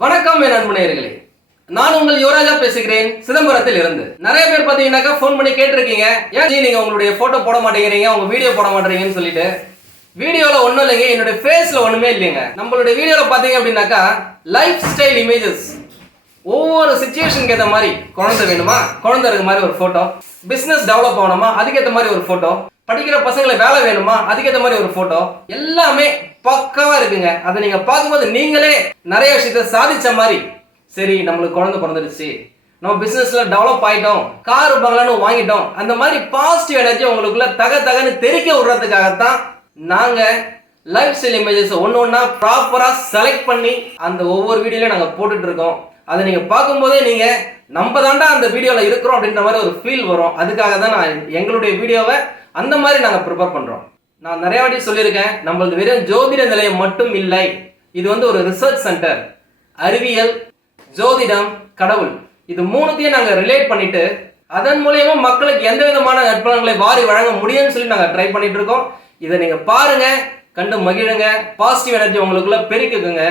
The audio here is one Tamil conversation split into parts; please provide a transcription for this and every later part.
வணக்கம் என் அன்பு நான் உங்கள் யுவராஜா பேசுகிறேன் சிதம்பரத்தில் இருந்து. நிறைய பேர் பார்த்தீங்கன்னாக்கா ஃபோன் பண்ணி கேட்டிருக்கீங்க. ஏன் ஜி நீங்க உங்களுடைய போட்டோ போட மாட்டேங்கிறீங்க உங்க வீடியோ போட மாட்டேங்கிறீங்கன்னு சொல்லிட்டு. வீடியோல ஒண்ணும் இல்லைங்க என்னுடைய ஃபேஸ்ல ஒண்ணுமே இல்லைங்க. நம்மளுடைய வீடியோல பாத்தீங்க அப்படின்னாக்கா லைஃப் ஸ்டைல் இமேஜஸ் ஒவ்வொரு சுச்சுவேஷனுக்கு ஏற்ற மாதிரி குழந்தை வேணுமா? குழந்தை இருக்க மாதிரி ஒரு போட்டோ பிசினஸ் டெவலப் ஆகணுமா? அதுக்கேற்ற மாதிரி ஒரு போட்டோ படிக்கிற பசங்களை வேலை வேணுமா? அதுக்கேற்ற மாதிரி ஒரு போட்டோ எல்லாமே பக்காவா இருக்குங்க. அதை நீங்க பார்க்கும்போது நீங்களே நிறைய விஷயத்த சாதிச்ச மாதிரி சரி நம்மளுக்கு குழந்தை பிறந்துடுச்சு. நம்ம பிசினஸ்ல டெவலப் ஆயிட்டோம். கார் பங்களான்னு வாங்கிட்டோம். அந்த மாதிரி பாசிட்டிவ் எனர்ஜி உங்களுக்குள்ள தக தகன்னு தெரிக்க விடுறதுக்காகத்தான் நாங்க லைஃப் ஸ்டைல் இமேஜஸ் ஒன்று ஒன்றா ப்ராப்பராக செலக்ட் பண்ணி அந்த ஒவ்வொரு வீடியோலையும் நாங்கள் போட்டுட்டு இருக்கோம். அதை நீங்கள் பார்க்கும்போதே நீங்கள் நம்ம தாண்டா அந்த வீடியோவில் இருக்கிறோம் அப்படின்ற மாதிரி ஒரு ஃபீல் வரும். அதுக்காக தான் நான் எங்களுடைய வீடியோவை அந்த மாதிரி நாங்கள் ப்ரிப்பேர் பண்ணுறோம் நான் நிறைய வாட்டி சொல்லியிருக்கேன் நம்மளது வெறும் ஜோதிட நிலையம் மட்டும் இல்லை. இது வந்து ஒரு ரிசர்ச் சென்டர் அறிவியல் ஜோதிடம் கடவுள். இது மூணுத்தையும் நாங்கள் ரிலேட் பண்ணிட்டு அதன் மூலயமா மக்களுக்கு எந்த விதமான நற்பலன்களை வாரி வழங்க முடியும்னு சொல்லி நாங்கள் ட்ரை பண்ணிட்டு இருக்கோம். இதை நீங்கள் பாருங்க கண்டு மகிழுங்க பாசிட்டிவ் எனர்ஜி உங்களுக்குள்ள பெருக்குங்க.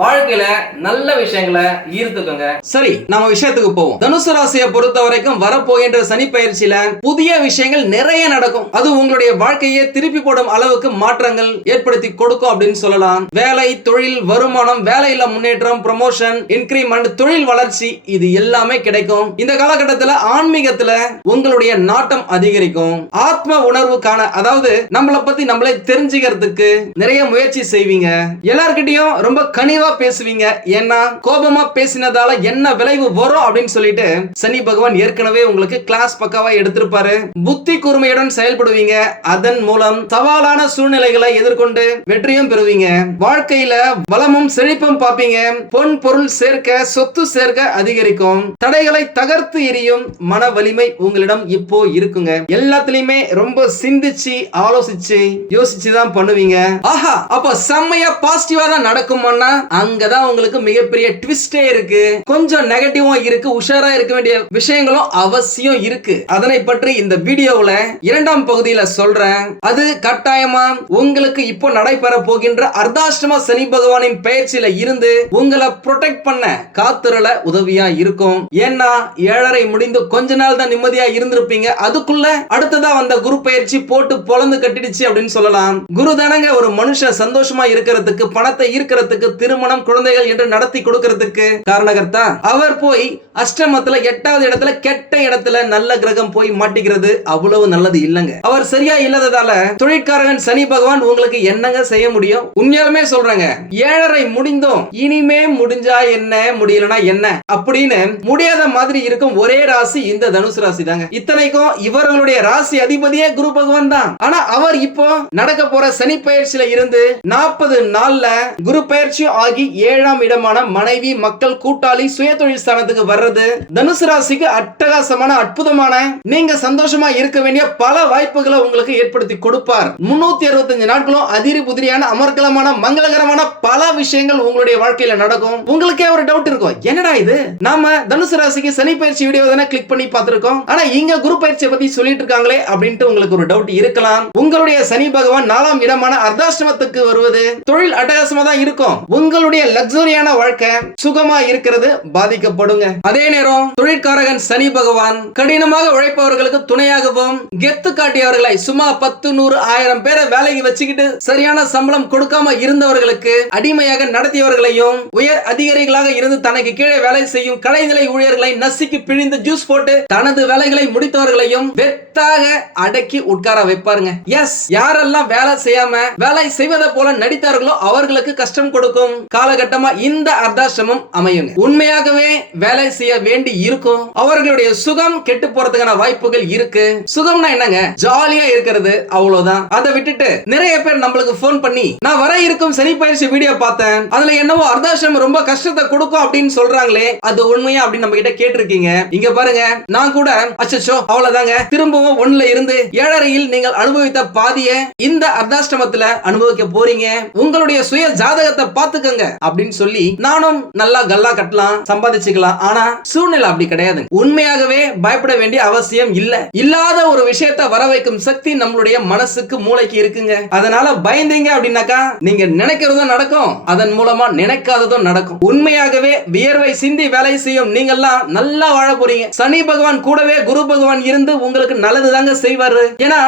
வாழ்க்கையில நல்ல விஷயங்களை ஈர்த்துக்கோங்க. சரி நம்ம விஷயத்துக்கு போவோம். தனுசு ராசியை பொறுத்த வரைக்கும் வரப்போகின்ற சனி பயிற்சியில புதிய விஷயங்கள் நிறைய நடக்கும். அது உங்களுடைய வாழ்க்கையை திருப்பி போடும் அளவுக்கு மாற்றங்கள் ஏற்படுத்தி கொடுக்கும் அப்படின்னு சொல்லலாம். வேலை தொழில் வருமானம் வேலையில முன்னேற்றம் ப்ரமோஷன் இன்க்ரிமெண்ட் தொழில் வளர்ச்சி இது எல்லாமே கிடைக்கும். இந்த காலகட்டத்துல ஆன்மீகத்துல உங்களுடைய நாட்டம் அதிகரிக்கும். ஆத்ம உணர்வுக்கான அதாவது நம்மளை பத்தி நம்மளே தெரிஞ்சுக்கிறதுக்கு நிறைய முயற்சி செய்வீங்க. எல்லார்கிட்டயும் ரொம்ப கனிவா பேசுவீங்க. ஏன்னா கோபமா பேசினதால என்ன விளைவு வரும் அப்படின்னு சொல்லிட்டு சனி பகவான் ஏற்கனவே உங்களுக்கு கிளாஸ் பக்காவா எடுத்திருப்பாரு. புத்தி கூர்மையுடன் செயல்படுவீங்க. அதன் மூலம் சவாலான சூழ்நிலைகளை எதிர்கொண்டு வெற்றியும் பெறுவீங்க. வாழ்க்கையில வளமும் செழிப்பும் பார்ப்பீங்க. பொன் பொருள் சேர்க்க சொத்து சேர்க்க அதிகரிக்கும். தடைகளை தகர்த்து எரியும் மன வலிமை உங்களிடம் இப்போ இருக்குங்க. எல்லாத்துலயுமே ரொம்ப சிந்திச்சு ஆலோசிச்சு யோசிச்சு தான் பண்ணுவீங்க. ஆஹா அப்ப செம்மையா பாசிட்டிவா தான் நடக்குமான்னா அங்கதான் உங்களுக்கு மிகப்பெரிய ட்விஸ்டே இருக்கு. கொஞ்சம் நெகட்டிவும் இருக்கு உஷாரா இருக்க வேண்டிய விஷயங்களும் அவசியம் இருக்கு. அதனை பற்றி இந்த வீடியோவுல இரண்டாம் பகுதியில சொல்றேன். அது கட்டாயமா உங்களுக்கு இப்போ நடைபெற போகின்ற அர்த்தாஷ்டம சனி பகவானின் பயிற்சியில இருந்து உங்களை ப்ரொடெக்ட் பண்ண காத்துறல உதவியா இருக்கும். ஏன்னா ஏழரை முடிந்து கொஞ்ச நாள் தான் நிம்மதியா இருந்திருப்பீங்க. அதுக்குள்ள அடுத்ததா வந்த குரு பயிற்சி போட்டு பொழந்து கட்டிடுச்சு அப்படின்னு சொல்லலாம். குரு தானங்க ஒரு மனுஷன் சந்தோஷமா இருக்கிறதுக்கு பணத்தை ஈர்க்கிறதுக்கு திருமணம் குழந்தைகள் என்று நடத்தி கொடுக்கிறதுக்கு காரணகர்த்தா? அவர் போய் அஷ்டமத்துல எட்டாவது இடத்துல கெட்ட இடத்துல நல்ல கிரகம் போய் மாட்டிக்கிறது அவ்வளவு நல்லது இல்லங்க. அவர் சரியா இல்லாததால தொழிற்காரகன் சனி பகவான் உங்களுக்கு என்னங்க செய்ய முடியும்? உண்மையாலுமே சொல்றாங்க. ஏழரை முடிந்தோம். இனிமே முடிஞ்சா என்ன? முடியலனா என்ன? அப்படின்னு முடியாத மாதிரி இருக்கும் ஒரே ராசி இந்த தனுசு ராசி தாங்க இத்தனைக்கும் இவர்களுடைய ராசி அதிபதியே குரு பகவான் தான். ஆனா அவர் இப்போ நடக்க போற சனி பயிற்சியில இருந்து நாற்பது நாள்ல குரு பயிற்சி ஆகி ஏழாம் இடமான மனைவி மக்கள் கூட்டாளி சுய தொழில் ஸ்தானத்துக்கு வர்றது. தனுசு ராசிக்கு அட்டகாசமான அற்புதமான நீங்க சந்தோஷமா இருக்க வேண்டிய பல வாய்ப்புகளை உங்களுக்கு ஏற்படுத்தி கொடுப்பார். முன்னூத்தி அறுபத்தஞ்சு நாட்களும் அதிரி புதிரியான அமர்க்கலமான மங்களகரமான பல விஷயங்கள் உங்களுடைய வாழ்க்கையில நடக்கும். உங்களுக்கே ஒரு டவுட் இருக்கும். என்னடா இது? நாம தனுசு ராசிக்கு சனி பயிற்சி வீடியோ தானே கிளிக் பண்ணி பார்த்திருக்கோம். ஆனா இங்க குரு பயிற்சியை பத்தி சொல்லிட்டு இருக்காங்களே அப்படின்ட்டு உங்களுக்கு ஒரு டவுட் இருக்கலாம். உங்களுடைய சனி பகவான் நாலாம் இடமான அர்த்தாசிரமத்துக்கு வருவது தொழில் அட்டகாசமா தான் இருக்கும். உங்களுடைய லக்ஸரியான வாழ்க்கை சுகமா இருக்கிறது பாதிக்கப்படுங்க. அதே நேரம் தொழிற்காரகன் சனி பகவான் கடினமாக உழைப்பவர்களுக்கு துணையாகவும் கெத்து காட்டியவர்களை சும்மா பத்து நூறு ஆயிரம் பேரை வேலைக்கு வச்சுக்கிட்டு சரியான சம்பளம் கொடுக்காம இருந்தவர்களுக்கு அடிமையாக நடத்தியவர்களையும் உயர் அதிகாரிகளாக இருந்து தனக்கு கீழே வேலை செய்யும் கடைநிலை ஊழியர்களை நசுக்கி பிழிந்து ஜூஸ் போட்டு தனது வேலைகளை முடித்தவர்களையும் வெத்தாக அடக்கி உட்கார வைப்பாருங்க. எஸ் யாரெல்லாம் வேலை செய்யாம வேலை செய்வதை போல நடித்தார்களோ அவர்களுக்கு கஷ்டம் கொடுக்கும். காலகட்டமா இந்த அர்த்தாசிரமம் அமையுங்க. உண்மையாகவே வேலை செய்ய வேண்டி இருக்கும். அவர்களுடைய சுகம் கெட்டு போறதுக்கான வாய்ப்புகள் இருக்கு. சுகம்னா என்னங்க? ஜாலியா இருக்கிறது அவ்வளவுதான். அதை விட்டுட்டு நிறைய பேர் நம்மளுக்கு போன் பண்ணி நான் வர இருக்கும் சனி பயிற்சி வீடியோ பார்த்தேன். அதுல என்னவோ அர்த்தாசிரமம் ரொம்ப கஷ்டத்தை கொடுக்கும் அப்படின்னு சொல்றாங்களே அது உண்மையா அப்படின்னு நம்ம கிட்ட கேட்டிருக்கீங்க. இங்க பாருங்க நான் கூட அச்சோ அவ்வளவுதாங்க. திரும்பவும் ஒண்ணுல இருந்து ஏழரையில் நீங்கள் அனுபவித்த பாதிய இந்த அர்த்தாஷ்டமத்துல அனுபவிக்க போறீங்க. உங்களுடைய சுய ஜாதகத்தை பார்த்துக்க ஆகுங்க அப்படின்னு சொல்லி நானும் நல்லா கல்லா கட்டலாம் சம்பாதிச்சுக்கலாம். ஆனா சூழ்நிலை அப்படி கிடையாது உண்மையாகவே பயப்பட வேண்டிய அவசியம் இல்ல. இல்லாத ஒரு விஷயத்தை வர வைக்கும் சக்தி நம்மளுடைய மனசுக்கு மூளைக்கு இருக்குங்க. அதனால பயந்தீங்க அப்படின்னாக்கா நீங்க நினைக்கிறதும் நடக்கும். அதன் மூலமா நினைக்காததும் நடக்கும். உண்மையாகவே வியர்வை சிந்தி வேலை செய்யும் நீங்கெல்லாம் நல்லா வாழ போறீங்க. சனி பகவான் கூடவே குரு பகவான் இருந்து உங்களுக்கு நல்லது தாங்க செய்வாரு. ஏன்னா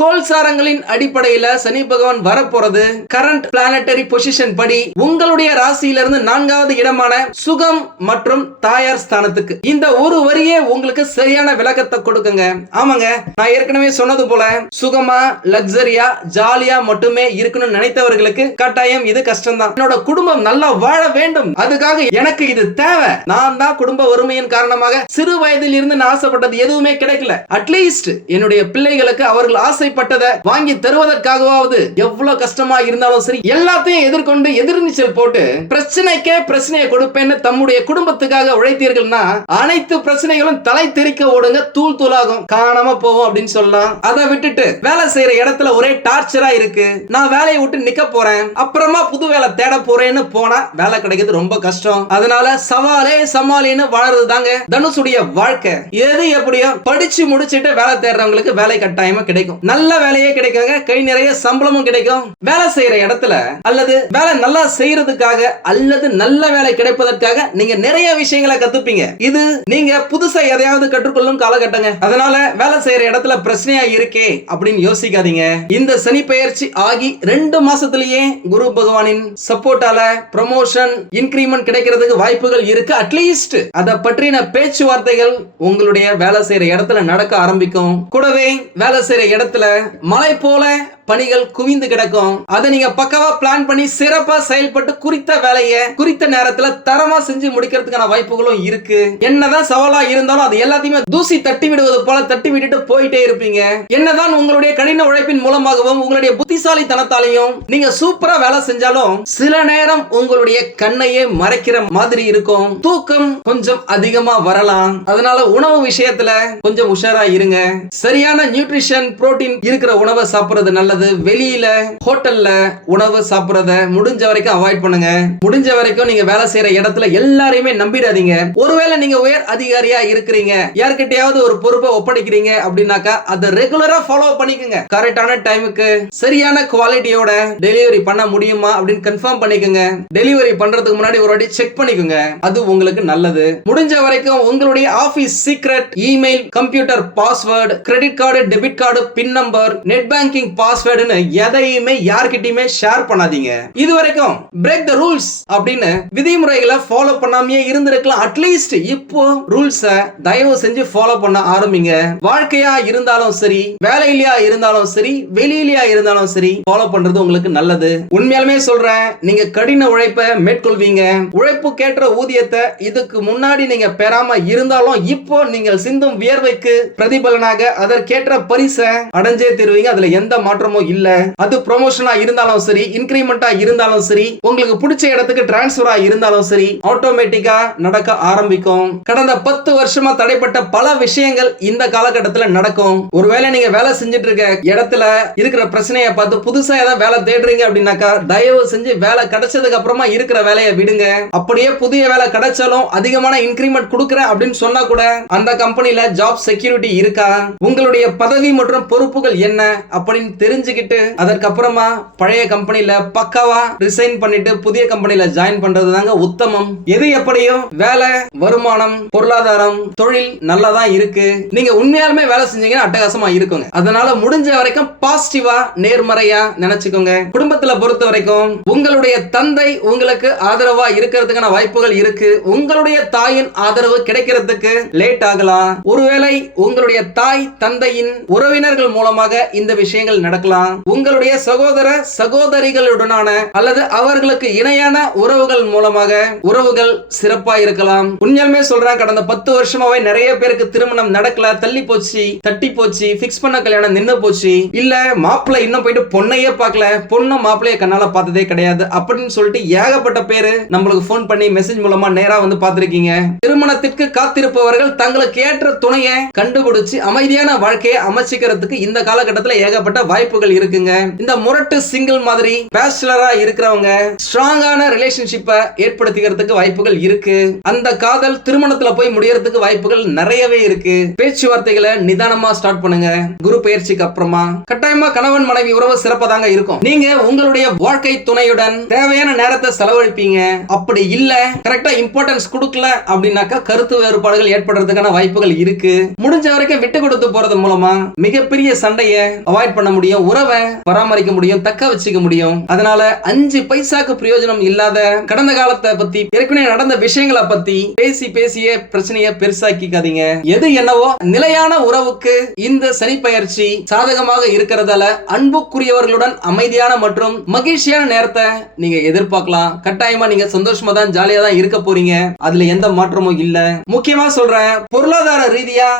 கோல்சாரங்களின் அடிப்படையில சனி பகவான் வரப்போறது கரண்ட் பிளானட்டரி பொசிஷன் படி உங்களுடைய ராசியிலிருந்து நான்காவது இடமான சுகம் மற்றும் தாயார் ஸ்தானத்துக்கு. இந்த ஒரு வரியே உங்களுக்கு சரியான விளக்கத்தை கொடுக்குங்க. ஆமாங்க நான் ஏற்கனவே சொன்னது போல சுகமா லக்ஸரியா ஜாலியா மட்டுமே இருக்கணும்னு நினைத்தவர்களுக்கு கட்டாயம் இது கஷ்டம்தான். என்னோட குடும்பம் நல்லா வாழ வேண்டும். அதுக்காக எனக்கு இது தேவை. நான் தான் குடும்ப வறுமையின் காரணமாக சிறு வயதில் இருந்து நான் ஆசைப்பட்டது எதுவுமே கிடைக்கல. அட்லீஸ்ட் என்னுடைய பிள்ளைகளுக்கு அவர்கள் ஆசை ஆசைப்பட்டதை வாங்கி தருவதற்காகவாவது எவ்வளவு கஷ்டமா இருந்தாலும் சரி எல்லாத்தையும் எதிர்கொண்டு எதிர்நீச்சல் போட்டு பிரச்சனைக்கே பிரச்சனையை கொடுப்பேன்னு தம்முடைய குடும்பத்துக்காக உழைத்தீர்கள்னா அனைத்து பிரச்சனைகளும் தலை தெறிக்க ஓடுங்க தூள் தூளாகும். காணாம போவோம் அப்படின்னு சொல்லலாம். அதை விட்டுட்டு வேலை செய்யற இடத்துல ஒரே டார்ச்சரா இருக்கு. நான் வேலையை விட்டு நிக்க போறேன் அப்புறமா புது வேலை தேட போறேன்னு போனா வேலை கிடைக்கிறது ரொம்ப கஷ்டம். அதனால சவாலே சமாளின்னு வாழறது தாங்க தனுஷுடைய வாழ்க்கை. எது எப்படியோ படிச்சு முடிச்சிட்டு வேலை தேடுறவங்களுக்கு வேலை கட்டாயமா கிடைக்கும். நல்ல வேலையே கிடைக்காங்க கை நிறைய சம்பளமும் கிடைக்கும். வேலை செய்யற இடத்துல அல்லது வேலை நல்லா செய்யறதுக்காக அல்லது நல்ல வேலை கிடைப்பதற்காக நீங்க நிறைய விஷயங்களை கத்துப்பீங்க. இது நீங்க புதுசா எதையாவது கற்றுக்கொள்ளும் காலகட்டங்க. அதனால வேலை செய்யற இடத்துல பிரச்சனையா இருக்கே அப்படின்னு யோசிக்காதீங்க. இந்த சனி பெயர்ச்சி ஆகி ரெண்டு மாசத்திலேயே குரு பகவானின் சப்போர்ட்டால ப்ரமோஷன் இன்கிரிமெண்ட் கிடைக்கிறதுக்கு வாய்ப்புகள் இருக்கு. அட்லீஸ்ட் அதை பற்றின பேச்சுவார்த்தைகள் உங்களுடைய வேலை செய்யற இடத்துல நடக்க ஆரம்பிக்கும். கூடவே வேலை செய்யற இடத்துல மலை போல பணிகள் குவிந்து கிடக்கும். அதை நீங்க பக்கவா பிளான் பண்ணி சிறப்பா செயல்பட்டு குறித்த வேலையை குறித்த நேரத்துல தரமா செஞ்சு முடிக்கிறதுக்கான வாய்ப்புகளும் இருக்கு. என்னதான் சவாலா இருந்தாலும் அது எல்லாத்தையுமே தூசி தட்டி விடுவது போல தட்டி விட்டுட்டு போயிட்டே இருப்பீங்க. என்னதான் உங்களுடைய கடின உழைப்பின் மூலமாகவும் உங்களுடைய புத்திசாலித்தனத்தாலையும் நீங்க சூப்பரா வேலை செஞ்சாலும் சில நேரம் உங்களுடைய கண்ணையே மறைக்கிற மாதிரி இருக்கும். தூக்கம் கொஞ்சம் அதிகமா வரலாம். அதனால உணவு விஷயத்துல கொஞ்சம் உஷாரா இருங்க. சரியான நியூட்ரிஷன் புரோட்டீன் இருக்கிற உணவை சாப்பிடுறது நல்ல அல்லது வெளியில ஹோட்டல்ல உணவு சாப்பிடுறத முடிஞ்ச வரைக்கும் அவாய்ட் பண்ணுங்க. முடிஞ்ச வரைக்கும் நீங்க வேலை செய்யற இடத்துல எல்லாரையுமே நம்பிடாதீங்க. ஒருவேளை நீங்க உயர் அதிகாரியா இருக்கிறீங்க. யார்கிட்டயாவது ஒரு பொறுப்பை ஒப்படைக்கிறீங்க அப்படின்னாக்கா அதை ரெகுலரா ஃபாலோ பண்ணிக்கோங்க. கரெக்டான டைமுக்கு சரியான குவாலிட்டியோட டெலிவரி பண்ண முடியுமா அப்படின்னு கன்ஃபார்ம் பண்ணிக்கோங்க. டெலிவரி பண்றதுக்கு முன்னாடி ஒரு வாட்டி செக் பண்ணிக்கோங்க. அது உங்களுக்கு நல்லது. முடிஞ்ச வரைக்கும் உங்களுடைய office secret email computer password credit card debit card pin number net banking பாஸ்வேர்டுன்னு எதையுமே யார்கிட்டயுமே ஷேர் பண்ணாதீங்க. இது வரைக்கும் பிரேக் த ரூல்ஸ் அப்படின்னு விதிமுறைகளை ஃபாலோ பண்ணாமையே இருந்திருக்கலாம். அட்லீஸ்ட் இப்போ ரூல்ஸ தயவு செஞ்சு ஃபாலோ பண்ண ஆரம்பிங்க. வாழ்க்கையா இருந்தாலும் சரி வேலையிலயா இருந்தாலும் சரி வெளியிலயா இருந்தாலும் சரி ஃபாலோ பண்றது உங்களுக்கு நல்லது. உண்மையாலுமே சொல்றேன் நீங்க கடின உழைப்பை மேற்கொள்வீங்க. உழைப்பு கேட்ட ஊதியத்தை இதுக்கு முன்னாடி நீங்க பெறாம இருந்தாலும் இப்போ நீங்கள் சிந்தும் வியர்வைக்கு பிரதிபலனாக அதற்கேற்ற பரிசை அடைஞ்சே தருவீங்க. அதுல எந்த மாற்றமும் இல்ல. அது ப்ரொமோஷனா இருந்தாலும் சரி இன்கிரிமெண்டா இருந்தாலும் சரி உங்களுக்கு பிடிச்ச இடத்துக்கு டிரான்ஸ்பரா இருந்தாலும் சரி ஆட்டோமேட்டிக்கா நடக்க ஆரம்பிக்கும். கடந்த பத்து வருஷமா தடைப்பட்ட பல விஷயங்கள் இந்த காலகட்டத்துல நடக்கும். ஒருவேளை நீங்க வேலை செஞ்சுட்டு இருக்க இடத்துல இருக்கிற பிரச்சனையை பார்த்து புதுசா ஏதாவது வேலை தேடுறீங்க அப்படின்னாக்கா தயவு செஞ்சு வேலை கிடைச்சதுக்கு அப்புறமா இருக்கிற வேலையை விடுங்க. அப்படியே புதிய வேலை கிடைச்சாலும் அதிகமான இன்கிரிமெண்ட் கொடுக்குறேன் அப்படின்னு சொன்னா கூட அந்த கம்பெனில ஜாப் செக்யூரிட்டி இருக்கா? உங்களுடைய பதவி மற்றும் பொறுப்புகள் என்ன? அப்படின்னு தெரிஞ்சு தெரிஞ்சுக்கிட்டு அதற்கப்புறமா பழைய கம்பெனியில பக்காவா ரிசைன் பண்ணிட்டு புதிய கம்பெனியில ஜாயின் பண்றது தாங்க உத்தமம். எது எப்படியோ வேலை வருமானம் பொருளாதாரம் தொழில் நல்லா தான் இருக்கு. நீங்க உண்மையாலுமே வேலை செஞ்சீங்கன்னா அட்டகாசமா இருக்குங்க. அதனால முடிஞ்ச வரைக்கும் பாசிட்டிவா நேர்மறையா நினைச்சுக்கோங்க. குடும்பத்துல பொறுத்த வரைக்கும் உங்களுடைய தந்தை உங்களுக்கு ஆதரவா இருக்கிறதுக்கான வாய்ப்புகள் இருக்கு. உங்களுடைய தாயின் ஆதரவு கிடைக்கிறதுக்கு லேட் ஆகலாம். ஒருவேளை உங்களுடைய தாய் தந்தையின் உறவினர்கள் மூலமாக இந்த விஷயங்கள் நடக்கலாம். உங்களுடைய சகோதர சகோதரிகளுடனான அல்லது அவர்களுக்கு இணையான உறவுகள் மூலமாக உறவுகள் சிறப்பா இருக்கலாம். உண்மையாலுமே சொல்றேன் கடந்த பத்து வருஷமாவே நிறைய பேருக்கு திருமணம் நடக்கல தள்ளி போச்சு தட்டி போச்சு பிக்ஸ் பண்ண கல்யாணம் நின்று போச்சு. இல்ல மாப்பிள்ளை இன்னும் போயிட்டு பொண்ணையே பார்க்கல பொண்ணு மாப்பிள்ளைய கண்ணால பார்த்ததே கிடையாது. அப்படின்னு சொல்லிட்டு ஏகப்பட்ட பேரு நம்மளுக்கு போன் பண்ணி மெசேஜ் மூலமா நேரா வந்து பார்த்திருக்கீங்க. திருமணத்திற்கு காத்திருப்பவர்கள் தங்களுக்கு ஏற்ற துணையை கண்டுபிடிச்சு அமைதியான வாழ்க்கையை அமைச்சிக்கிறதுக்கு இந்த காலகட்டத்தில் ஏகப்பட்ட வாய்ப்புகள் வாய்ப்புகள் இருக்குங்க. இந்த முரட்டு சிங்கிள் மாதிரி பேச்சுலரா இருக்கிறவங்க ஸ்ட்ராங்கான ரிலேஷன்ஷிப்பை ஏற்படுத்திக்கிறதுக்கு வாய்ப்புகள் இருக்கு. அந்த காதல் திருமணத்துல போய் முடியறதுக்கு வாய்ப்புகள் நிறையவே இருக்கு. பேச்சுவார்த்தைகளை நிதானமா ஸ்டார்ட் பண்ணுங்க. குரு பயிற்சிக்கு அப்புறமா. கட்டாயமா கணவன் மனைவி உறவு சிறப்பா தாங்க இருக்கும். நீங்க உங்களுடைய வாழ்க்கை துணையுடன் தேவையான நேரத்தை செலவழிப்பீங்க. அப்படி இல்ல கரெக்டா இம்பார்ட்டன்ஸ் கொடுக்கல அப்படின்னாக்கா கருத்து வேறுபாடுகள் ஏற்படுறதுக்கான வாய்ப்புகள் இருக்கு. முடிஞ்ச வரைக்கும் விட்டு கொடுத்து போறது மூலமா மிகப்பெரிய சண்டையை அவாய்ட் பண்ண முடியும். உறவை பராமரிக்க முடியும் தக்க வச்சுக்க முடியும். அதனால அஞ்சு பைசாக்கு பிரயோஜனம் இல்லாத கடந்த காலத்தை பத்தி ஏற்கனவே நடந்த விஷயங்களை பத்தி பேசி பேசிய பிரச்சனையை பெருசாக்கிக்காதீங்க. எது என்னவோ நிலையான உறவுக்கு இந்த சனி பயிற்சி சாதகமாக இருக்கிறதால அன்புக்குரியவர்களுடன் அமைதியான மற்றும் மகிழ்ச்சியான நேரத்தை நீங்க எதிர்பார்க்கலாம். கட்டாயமா நீங்க சந்தோஷமா தான் ஜாலியா தான் இருக்க போறீங்க. அதுல எந்த மாற்றமும் இல்ல. முக்கியமா சொல்றேன் பொருளாதார ரீதியா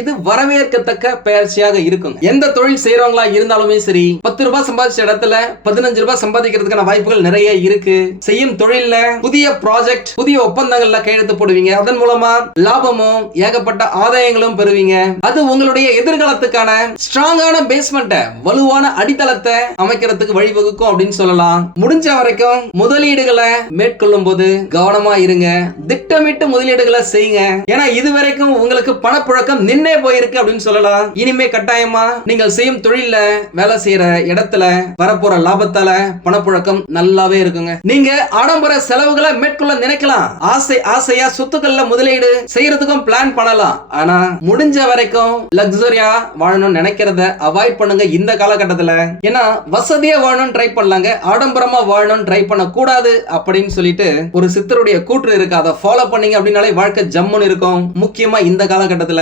இது வரவேற்கத்தக்க பயிற்சியாக இருக்கும் எந்த தொழில் செய்யறவங்களா இருந்தாலுமே சரி பத்து ரூபாய் சம்பாதிச்ச இடத்துல பதினஞ்சு ரூபாய் சம்பாதிக்கிறதுக்கான வாய்ப்புகள் நிறைய இருக்கு. செய்யும் தொழில்ல புதிய ப்ராஜெக்ட் புதிய ஒப்பந்தங்கள்ல கையெழுத்து போடுவீங்க. அதன் மூலமா லாபமும் ஏகப்பட்ட ஆதாயங்களும் பெறுவீங்க. அது உங்களுடைய எதிர்காலத்துக்கான ஸ்ட்ராங்கான பேஸ்மெண்ட்டை வலுவான அடித்தளத்தை அமைக்கிறதுக்கு வழிவகுக்கும் அப்படின்னு சொல்லலாம். முடிஞ்ச வரைக்கும் முதலீடுகளை மேற்கொள்ளும் போது கவனமா இருங்க. திட்டமிட்டு முதலீடுகளை செய்யுங்க. ஏன்னா இதுவரைக்கும் உங்களுக்கு பணப்புழக்கம் நின்னே போயிருக்கு அப்படின்னு சொல்லலாம். இனிமே கட்டாயமா நீங்கள் செய்யும் தொழில்ல வேலை செய்யற இடத்துல வரப்போற லாபத்தால பணப்புழக்கம் நல்லாவே இருக்குங்க. நீங்க ஆடம்பர செலவுகளை மேற்கொள்ள நினைக்கலாம். ஆசை ஆசையா சொத்துக்கள்ல முதலீடு செய்யறதுக்கும் பிளான் பண்ணலாம். ஆனா முடிஞ்ச வரைக்கும் லக்ஸரியா வாழணும்னு நினைக்கிறத அவாய்ட் பண்ணுங்க இந்த காலகட்டத்துல. ஏன்னா வசதியா வாழணும்னு ட்ரை பண்ணலாங்க. ஆடம்பரமா வாழணும்னு ட்ரை பண்ண கூடாது அப்படின்னு சொல்லிட்டு ஒரு சித்தருடைய கூற்று இருக்கு. அதை ஃபாலோ பண்ணீங்க அப்படின்னாலே வாழ்க்கை ஜம்முன்னு இருக்கும். முக்கியமா இந்த காலகட்டத்துல.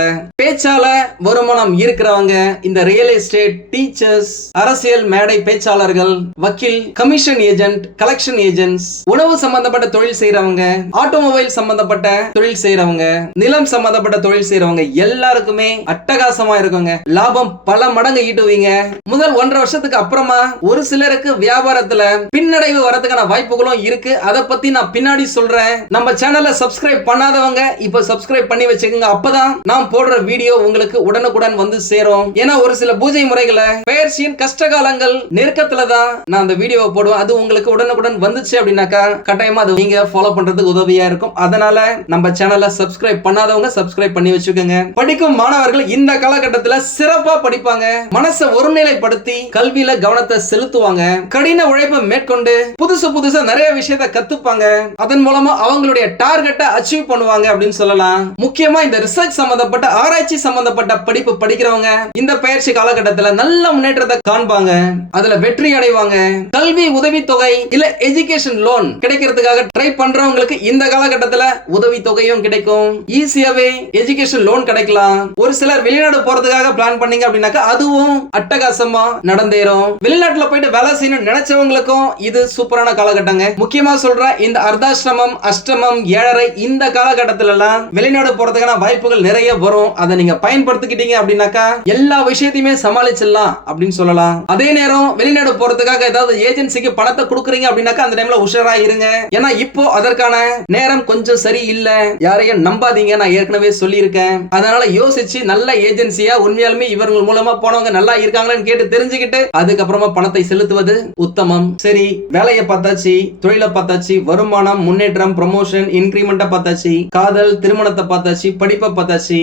பேச்சால வருமானம் இருக்கிறவங்க இந்த ரியல் எஸ்டேட் டீச்சர்ஸ் அரசியல் மேடை பேச்சாளர்கள் வக்கீல் கமிஷன் ஏஜென்ட் கலெக்ஷன் ஏஜென்ட்ஸ் உணவு சம்பந்தப்பட்ட தொழில் செய்யறவங்க ஆட்டோமொபைல் சம்பந்தப்பட்ட தொழில் செய்யறவங்க நிலம் சம்பந்தப்பட்ட தொழில் செய்யறவங்க எல்லாருக்குமே அட்டகாசமா இருக்குங்க. லாபம் பல மடங்கு ஈட்டுவீங்க. முதல் ஒன்றரை வருஷத்துக்கு அப்புறமா ஒரு சிலருக்கு வியாபாரத்துல பின்னடைவு வரதுக்கான வாய்ப்புகளும் இருக்கு. அதை பத்தி நான் பின்னாடி சொல்றேன். நம்ம சேனலை சப்ஸ்கிரைப் பண்ணாதவங்க இப்ப சப்ஸ்கிரைப் பண்ணி வச்சுக்கோங்க. அப்பதான் நான் போடுற வீடியோ உங்களுக்கு உடனுக்குடன் வந்து சேரும். ஏன்னா ஒரு சில பூஜை முறைகளை பெயர்ச்சியின் கஷ்ட காலங்கள் நெருக்கத்துல தான் நான் அந்த வீடியோவை போடுவேன். அது உங்களுக்கு உடனுக்குடன் வந்துச்சு அப்படின்னாக்கா கட்டாயமா அது நீங்க ஃபாலோ பண்றதுக்கு உதவியா இருக்கும். அதனால நம்ம சேனலை சப்ஸ்கிரைப் பண்ணாதவங்க சப்ஸ்கிரைப் பண்ணி வச்சுக்கோங்க. படிக்கும் மாணவர்கள் இந்த காலகட்டத்துல சிறப்பா படிப்பாங்க. மனசை ஒருநிலைப்படுத்தி கல்வியில கவனத்தை செலுத்துவாங்க. கடின உழைப்பை மேற்கொண்டு புதுசு புதுசா நிறைய விஷயத்தை கத்துப்பாங்க. அதன் மூலமா அவங்களுடைய டார்கெட்டை அச்சீவ் பண்ணுவாங்க அப்படின்னு சொல்லலாம். முக்கியமா இந்த ரிசர்ச் சம்பந்தப்பட்ட ஆராய்ச்சி சம்பந்தப்பட்ட படிப்பு படிக்கிறவங்க இந்த பயிற்சி காலகட்டத்துல நல்ல முன்னேற்றத்தை காண்பாங்க. அதுல வெற்றி அடைவாங்க. கல்வி உதவித்தொகை இல்ல எஜுகேஷன் லோன் கிடைக்கிறதுக்காக ட்ரை பண்றவங்களுக்கு இந்த காலகட்டத்துல உதவி தொகையும் கிடைக்கும் ஈஸியாவே எஜுகேஷன் லோன் கிடைக்கலாம். ஒரு சிலர் வெளிநாடு போறதுக்காக பிளான் பண்ணீங்க அப்படின்னாக்கா அதுவும் அட்டகாசமா நடந்தேறும். வெளிநாட்டுல போயிட்டு வேலை செய்யணும்னு நினைச்சவங்களுக்கும் இது சூப்பரான காலகட்டங்க. முக்கியமா சொல்ற இந்த அர்த்தாசிரமம் அஷ்டமம் ஏழரை இந்த காலகட்டத்துல எல்லாம் வெளிநாடு போறதுக்கான வாய்ப்புகள் நிறைய வரும். அதை நீங்க பயன்படுத்திக்கிட்டீங்க அப்படின்னாக்கா எல்லா விஷயத்தையுமே சமாளிச்சிடலாம் அப்படின்னு சொல்லலாம். அதே நேரம் வெளிநாடு போறதுக்காக ஏதாவது ஏஜென்சிக்கு பணத்தை கொடுக்குறீங்க அப்படின்னாக்கா அந்த டைம்ல உஷாரா இருங்க ஏன்னா இப்போ அதற்கான நேரம் கொஞ்சம் சரி இல்ல யாரையும் நம்பாதீங்க. நான் ஏற்கனவே சொல்லியிருக்கேன். அதனால யோசிச்சு நல்ல ஏஜென்சியா உண்மையாலுமே இவர்கள் மூலமா போனவங்க நல்லா இருக்காங்களான்னு கேட்டு தெரிஞ்சுக்கிட்டு அதுக்கப்புறமா பணத்தை செலுத்துவது உத்தமம். சரி வேலையை பார்த்தாச்சு தொழிலை பார்த்தாச்சு வருமானம் முன்னேற்றம் ப்ரமோஷன் இன்கிரிமெண்ட்டை பார்த்தாச்சு காதல் திருமணத்தை பார்த்தாச்சு படிப்பை பார்த்தாச்சு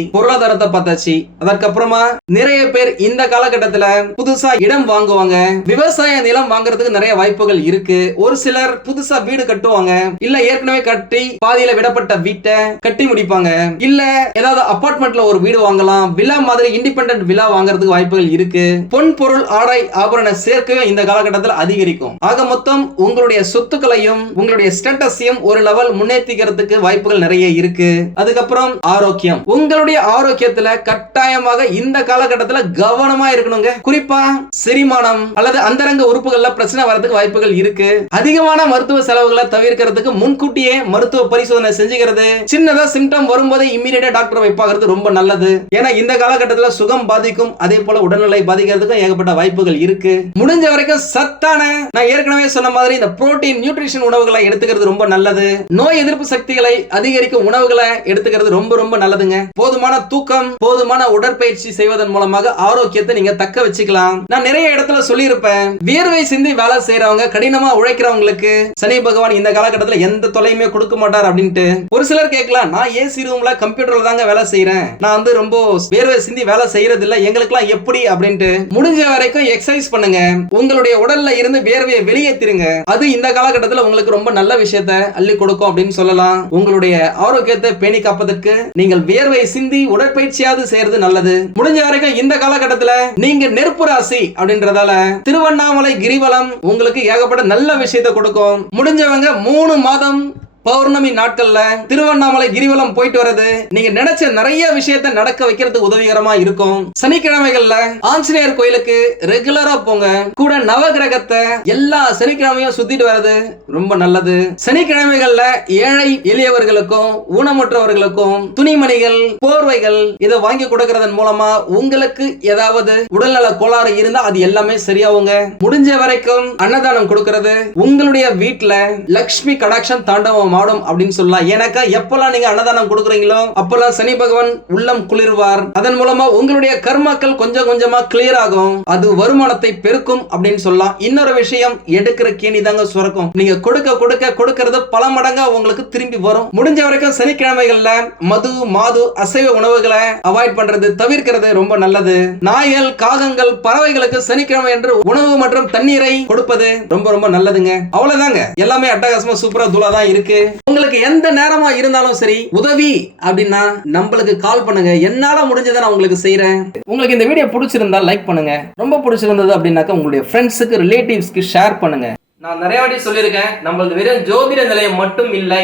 பொருளாதாரத்தை பார்த்தாச்சு. அதற்கப்புறமா நிறைய பேர் இந்த காலகட்டத்துல புதுசா இடம் வாங்குவாங்க. விவசாய நிலம் வாங்குறதுக்கு நிறைய வாய்ப்புகள் இருக்கு. ஒரு சிலர் புதுசா வீடு கட்டுவாங்க. இல்ல ஏற்கனவே கட்டி பாதியில விடப்பட்ட வீட்டை கட்டி முடிப்பாங்க. இல்ல ஏதாவது அபார்ட்மெண்ட்ல ஒரு வீடு வாங்கலாம். விழா மாதிரி இண்டிபெண்டன்ட் விழா வாங்குறதுக்கு வாய்ப்புகள் இருக்கு. பொன் பொருள் ஆடை ஆபரண சேர்க்கையும் இந்த காலகட்டத்தில் அதிகரிக்கும். ஆக மொத்தம் உங்களுடைய சொத்துக்களையும் உங்களுடைய ஸ்டேட்டஸையும் ஒரு லெவல் முன்னேற்றிக்கிறதுக்கு வாய்ப்புகள் நிறைய இருக்கு. அதுக்கப்புறம் ஆரோக்கியம். உங்களுடைய விஷயத்துல கட்டாயமாக இந்த காலகட்டத்துல கவனமா இருக்கணுங்க. குறிப்பா செரிமானம் அல்லது அந்தரங்க உறுப்புகள்ல பிரச்சனை வரதுக்கு வாய்ப்புகள் இருக்கு. அதிகமான மருத்துவ செலவுகளை தவிர்க்கிறதுக்கு முன்கூட்டியே மருத்துவ பரிசோதனை செஞ்சுக்கிறது. சின்னதா சிம்டம் வரும்போது இம்மீடியட்டா டாக்டர் வைப்பாகிறது ரொம்ப நல்லது. ஏன்னா இந்த காலகட்டத்துல சுகம் பாதிக்கும் அதே போல உடல்நிலை பாதிக்கிறதுக்கும் ஏகப்பட்ட வாய்ப்புகள் இருக்கு. முடிஞ்ச வரைக்கும் சத்தான நான் ஏற்கனவே சொன்ன மாதிரி இந்த புரோட்டீன் நியூட்ரிஷன் உணவுகளை எடுத்துக்கிறது ரொம்ப நல்லது. நோய் எதிர்ப்பு சக்திகளை அதிகரிக்கும் உணவுகளை எடுத்துக்கிறது ரொம்ப ரொம்ப நல்லதுங்க. போதுமான தூக்கம் மூலம் போதுமான உடற்பயிற்சி செய்வதன் மூலமாக ஆரோக்கியத்தை நீங்க தக்க வச்சுக்கலாம். நான் நிறைய இடத்துல சொல்லியிருப்பேன். வியர்வை சிந்தி வேலை செய்யறவங்க கடினமா உழைக்கிறவங்களுக்கு சனி பகவான் இந்த காலகட்டத்துல எந்த தொலையுமே கொடுக்க மாட்டார் அப்படின்ட்டு. ஒரு சிலர் கேட்கலாம் நான் ஏசி ரூம்ல கம்ப்யூட்டர்ல தாங்க வேலை செய்யறேன் நான் வந்து ரொம்ப வியர்வை சிந்தி வேலை செய்யறது இல்ல எங்களுக்குலாம் எப்படி அப்படின்ட்டு. முடிஞ்ச வரைக்கும் எக்ஸசைஸ் பண்ணுங்க. உங்களுடைய உடல்ல இருந்து வியர்வையை வெளியேற்றிருங்க அது இந்த காலகட்டத்துல உங்களுக்கு ரொம்ப நல்ல விஷயத்த அள்ளி கொடுக்கும் அப்படின்னு சொல்லலாம். உங்களுடைய ஆரோக்கியத்தை பேணி காப்பதற்கு நீங்கள் வியர்வை சிந்தி உடற்பயிற்சி உடற்பயிற்சியாவது செய்யறது நல்லது. முடிஞ்ச வரைக்கும் இந்த காலகட்டத்துல நீங்க நெருப்பு ராசி அப்படின்றதால திருவண்ணாமலை கிரிவலம் உங்களுக்கு ஏகப்பட்ட நல்ல விஷயத்தை கொடுக்கும். முடிஞ்சவங்க மூணு மாதம் பௌர்ணமி நாட்கள்ல திருவண்ணாமலை கிரிவலம் போயிட்டு வர்றது நீங்க நினைச்ச நிறைய விஷயத்த நடக்க வைக்கிறது உதவிகரமா இருக்கும். சனிக்கிழமைகள்ல ஆஞ்சநேயர் கோயிலுக்கு ரெகுலரா போங்க. கூட நவகிரகத்தை எல்லா சனிக்கிழமையும் சுத்திட்டு வர்றது ரொம்ப நல்லது. சனிக்கிழமைகள்ல ஏழை எளியவர்களுக்கும் ஊனமுற்றவர்களுக்கும் துணிமணிகள் போர்வைகள் இதை வாங்கி கொடுக்கறதன் மூலமா உங்களுக்கு ஏதாவது உடல்நல கோளாறு இருந்தா அது எல்லாமே சரியாவுங்க முடிஞ்ச வரைக்கும் அன்னதானம் கொடுக்கறது உங்களுடைய வீட்டுல லக்ஷ்மி கடாட்சம் தாண்டவமா ஆடும் அப்படின்னு சொல்லலாம். ஏன்னாக்கா எப்பெல்லாம் நீங்க அன்னதானம் கொடுக்குறீங்களோ அப்பெல்லாம் சனி பகவான் உள்ளம் குளிர்வார். அதன் மூலமா உங்களுடைய கர்மாக்கள் கொஞ்சம் கொஞ்சமா கிளியர் ஆகும். அது வருமானத்தை பெருக்கும் அப்படின்னு சொல்லலாம். இன்னொரு விஷயம் எடுக்கிற கேணி தாங்க சுரக்கும். நீங்க கொடுக்க கொடுக்க கொடுக்கறது பல மடங்கா உங்களுக்கு திரும்பி வரும். முடிஞ்ச வரைக்கும் சனிக்கிழமைகள்ல மது மாது அசைவ உணவுகளை அவாய்ட் பண்றது தவிர்க்கிறது ரொம்ப நல்லது. நாய்கள் காகங்கள் பறவைகளுக்கு சனிக்கிழமை என்று உணவு மற்றும் தண்ணீரை கொடுப்பது ரொம்ப ரொம்ப நல்லதுங்க. அவ்வளவுதாங்க. எல்லாமே அட்டகாசமா சூப்பரா தூளா தான் இருக்கு. உங்களுக்கு எந்த நேரமா இருந்தாலும் சரி உதவி அப்படின்னா நம்மளுக்கு கால் பண்ணுங்க. என்னால முடிஞ்சதை நான் உங்களுக்கு செய்யறேன் உங்களுக்கு இந்த வீடியோ பிடிச்சிருந்தா லைக் பண்ணுங்க. ரொம்ப பிடிச்சிருந்தது அப்படின்னாக்கா உங்களுடைய ஃப்ரெண்ட்ஸுக்கு ரிலேட்டிவ்ஸ்க்கு ஷேர் பண்ணுங்க. நான் நிறைய வாட்டி சொல்லியிருக்கேன் நம்மளது வெறும் ஜோதிட நிலையம் மட்டும் இல்லை.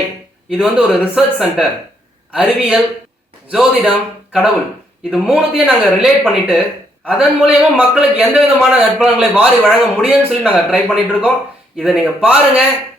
இது வந்து ஒரு ரிசர்ச் சென்டர் அறிவியல் ஜோதிடம் கடவுள். இது மூணுத்தையும் நாங்கள் ரிலேட் பண்ணிட்டு அதன் மூலயமா மக்களுக்கு எந்த விதமான நட்பலன்களை வாரி வழங்க முடியும்னு சொல்லி நாங்கள் ட்ரை பண்ணிட்டு இருக்கோம். இதை நீங்கள் பாருங்க.